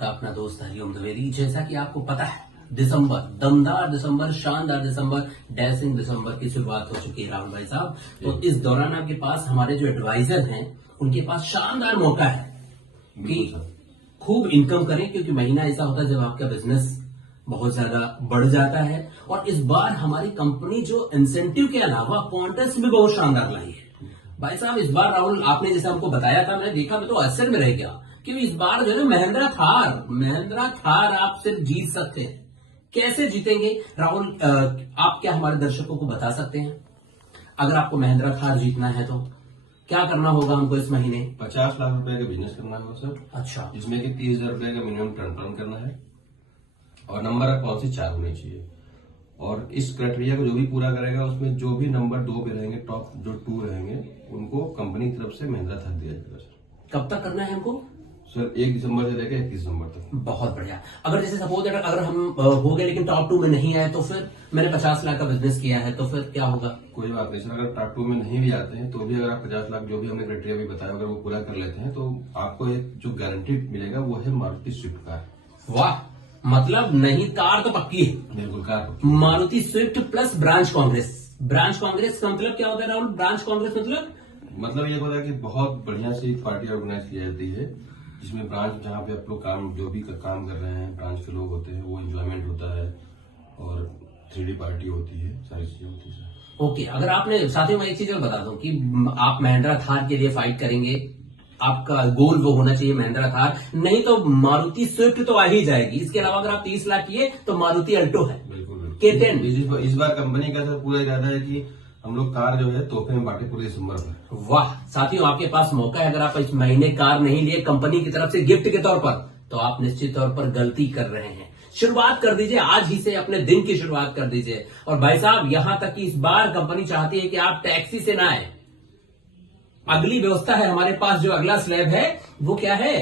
आपका अपना दोस्त हरिओम द्विवेदी। जैसा कि आपको पता है, दिसंबर, दमदार दिसंबर, शानदार दिसंबर, डैशिंग दिसंबर की शुरुआत हो चुकी है राहुल भाई साहब। तो इस दौरान आपके पास हमारे जो एडवाइजर हैं उनके पास शानदार मौका है कि खूब इनकम करें, क्योंकि महीना ऐसा होता है जब आपका बिजनेस बहुत ज्यादा बढ़ जाता है। और इस बार हमारी कंपनी जो इंसेंटिव के अलावा कॉन्टेस्ट भी बहुत शानदार लाई है भाई साहब। इस बार राहुल, आपने जैसे हमको बताया था, मैंने देखा, मैं तो आश्चर्य में रह गया कि इस बार जो है महिंद्रा थार आप सिर्फ जीत सकते हैं। कैसे जीतेंगे राहुल, आप क्या हमारे दर्शकों को बता सकते हैं? अगर आपको महिंद्रा थार जीतना है तो क्या करना होगा हमको इस महीने? 50 लाख रुपए का बिजनेस करना होगा सर। अच्छा। जिसमें कि 30,000 रुपए का मिनिमम टर्न करना है और नंबर ऑफ पॉलिसी 4 होनी चाहिए। और इस क्राइटेरिया को जो भी पूरा करेगा उसमें जो भी नंबर 2 पे रहेंगे, टॉप जो 2 रहेंगे, उनको कंपनी की तरफ से महिंद्रा थार दिया जाएगा सर। कब तक करना है हमको? सर 1 दिसंबर से लेकर 31 दिसंबर तक। बहुत बढ़िया। अगर जैसे सपोज अगर हम हो गए लेकिन टॉप 2 में नहीं आए तो फिर मैंने 50 लाख का बिजनेस किया है तो फिर क्या होगा? कोई बात नहीं सर, अगर टॉप 2 में नहीं भी आते हैं तो भी अगर आप 50 लाख जो भी हमने क्राइटेरिया भी बताया अगर वो पूरा कर लेते हैं तो आपको एक जो गारंटी मिलेगा वो है मारुति स्विफ्ट कार। वाह, मतलब नहीं, कार तो पक्की है। बिल्कुल car. Maruti Swift plus branch Congress. Branch Congress का मतलब क्या होता है राहुल? ब्रांच कांग्रेस मतलब ये होता है कि बहुत बढ़िया सी पार्टी ऑर्गेनाइज की जाती है जिसमें ब्रांच, जहाँ पे आप लोग काम जो भी काम कर रहे हैं, ब्रांच के लोग होते हैं, वो एंजॉयमेंट होता है और 3D पार्टी होती है, सारी चीजें होती है। ओके, अगर आपने, साथियों मैं एक चीज और बता दूं कि आप महिंद्रा थार के लिए फाइट करेंगे, आपका गोल वो होना चाहिए महिंद्रा थार, नहीं तो मारुति स्विफ्ट तो आ ही जाएगी। इसके अलावा अगर आप 30 लाख किए तो मारुति अल्टो है। बिल्कुल। इस बार कंपनी का सर पूरा इरादा है कि हम लोग कार जो है तोहफे में बांटे पूरे दिसंबर में। वाह साथियों, आपके पास मौका है। अगर आप इस महीने कार नहीं लिए कंपनी की तरफ से गिफ्ट के तौर पर, तो आप निश्चित तौर पर गलती कर रहे हैं। शुरुआत कर दीजिए आज ही से, अपने दिन की शुरुआत कर दीजिए। और भाई साहब, यहां तक कि इस बार कंपनी चाहती है कि आप टैक्सी से ना आए। अगली व्यवस्था है हमारे पास, जो अगला स्लैब है वो क्या है?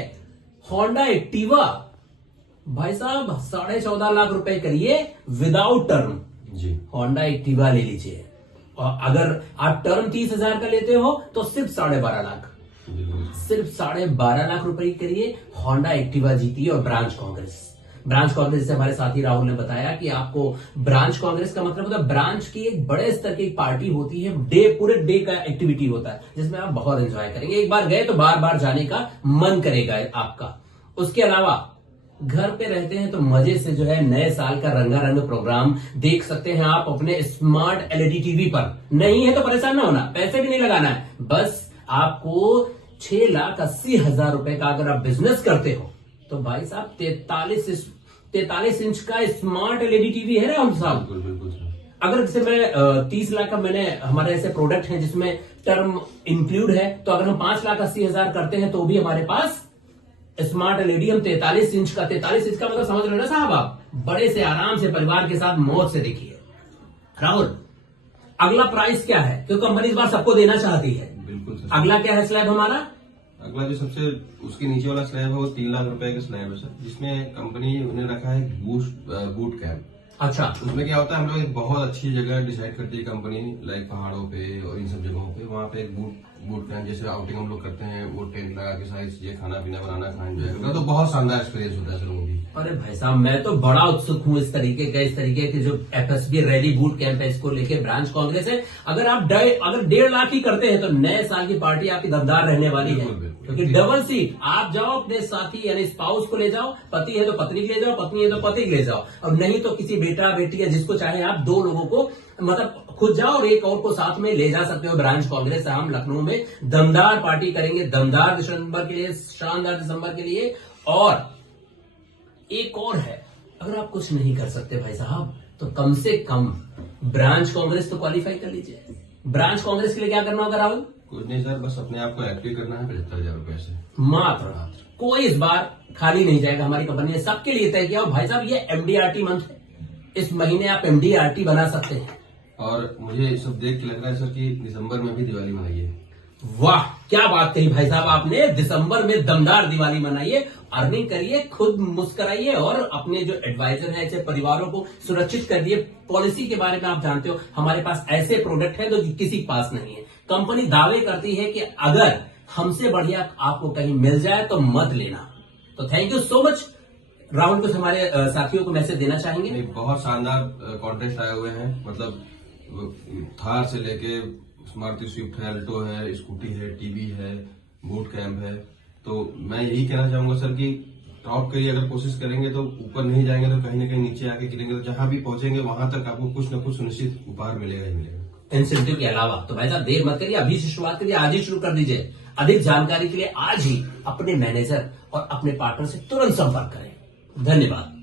Honda Activa. भाई साहब 14.5 लाख रुपए करिए विदाउट टर्म जी, होंडा एक्टिवा ले लीजिए। और अगर आप टर्म 30,000 का लेते हो तो सिर्फ 12.5 लाख, सिर्फ 12.5 लाख रुपए करिए, होंडा एक्टिवा जीतिए। और ब्रांच कांग्रेस से हमारे साथी राहुल ने बताया कि आपको ब्रांच कांग्रेस का मतलब होता है ब्रांच की एक बड़े स्तर की पार्टी होती है, पूरे डे का एक्टिविटी होता है जिसमें आप बहुत एंजॉय करेंगे। एक बार गए तो बार बार जाने का मन करेगा आपका। उसके अलावा घर पे रहते हैं तो मजे से जो है नए साल का रंगारंग प्रोग्राम देख सकते हैं आप अपने स्मार्ट LED टीवी पर। नहीं है तो परेशान ना होना, पैसे भी नहीं लगाना है, बस आपको 6,80,000 रुपए का अगर आप बिजनेस करते हो तो भाई साहब 43 इंच का स्मार्ट LED टीवी है ना हम साहब। बिल्कुल। अगर जैसे मैं 30 लाख का, मैंने हमारे ऐसे प्रोडक्ट हैं जिसमें टर्म इंक्लूड है, तो अगर हम 5,80,000 करते हैं तो भी हमारे पास स्मार्ट LED हम 43 इंच का मतलब समझ रहे हो ना साहब आप? बड़े से आराम से परिवार के साथ मौज से देखिए। राहुल, अगला प्राइस क्या है? क्योंकि कंपनी इस बार सबको देना चाहती है। बिल्कुल। अगला क्या है स्लैब हमारा? अगला जो सबसे उसके नीचे वाला स्लैब है वो 3 लाख रुपए का स्लैब है सर, जिसमें कंपनी ने रखा है बूट कैंप। अच्छा। उसमें क्या होता है, हम लोग एक बहुत अच्छी जगह डिसाइड करती है कंपनी, लाइक पहाड़ों पे और इन सब जगहों पे, वहाँ पे एक बूट कैंप जैसे आउटिंग हम लोग करते हैं, वो टेंट लगा के सारी चीजें, खाना पीना बनाना, खाना एंजॉय करना, तो बहुत शानदार एक्सपीरियंस होता है सर वो भी। अरे भाई साहब, मैं तो बड़ा उत्सुक हूँ इस तरीके के जो FSB रैली बूट कैंप है, इसको लेके ब्रांच कांग्रेस है। अगर आप अगर 1.5 लाख ही करते हैं तो नए साल की पार्टी आपकी दमदार रहने वाली है, क्योंकि डबल सीट। आप जाओ अपने साथी यानी स्पाउस को ले जाओ, पति है तो पत्नी ले जाओ, पत्नी है तो पति ले जाओ, और नहीं तो किसी बेटा बेटी या जिसको चाहे आप 2 लोगों को मतलब खुद जाओ और एक और को साथ में ले जा सकते हो। ब्रांच कांग्रेस से हम लखनऊ में दमदार पार्टी करेंगे, दमदार दिसंबर के लिए, शानदार दिसंबर के लिए। और एक और है, अगर आप कुछ नहीं कर सकते भाई साहब तो कम से कम ब्रांच कांग्रेस तो क्वालिफाई कर लीजिए। ब्रांच कांग्रेस के लिए क्या करना होगा राहुल? कुछ नहीं सर, बस अपने आप को एक्टिव करना है 75,000 रुपए से मात्र। कोई इस बार खाली नहीं जाएगा, हमारी कंपनी ने सबके लिए तय किया। और भाई साहब ये MDRT मंथ है, इस महीने आप MDRT बना सकते हैं। और मुझे सब देख के लग रहा है सर कि दिसंबर में भी दिवाली मनाइए। वाह, क्या बात कही भाई साहब आपने, दिसंबर में दमदार दिवाली मनाइए, अर्निंग करिए, खुद मुस्कुराइए और अपने जो एडवाइजर है ऐसे परिवारों को सुरक्षित करिए। पॉलिसी के बारे में आप जानते हो, हमारे पास ऐसे प्रोडक्ट है जो किसी के पास नहीं है। कंपनी दावे करती है कि अगर हमसे बढ़िया आपको कहीं मिल जाए तो मत लेना। तो thank you so much Rahul, कुछ हमारे साथियों को मैसेज देना चाहेंगे? नहीं, बहुत शानदार कॉन्टेस्ट आए हुए हैं। मतलब थार से लेके मारुति स्विफ्ट है, अल्टो है, स्कूटी है, टीवी है, बूट कैंप है। तो मैं यही कहना चाहूंगा सर कि टॉप के लिए अगर कोशिश करेंगे तो ऊपर नहीं जाएंगे तो कहीं ना कहीं नीचे आके गिरेंगे। तो जहां भी पहुंचेंगे वहां तक आपको कुछ न कुछ सुनिश्चित उपहार मिलेगा ही मिलेगा, इंसेंटिव के अलावा। तो भाई साहब, देर मत करिए, अभी से शुरुआत करिए, आज ही शुरू कर दीजिए। अधिक जानकारी के लिए आज ही अपने मैनेजर और अपने पार्टनर से तुरंत संपर्क करें। धन्यवाद।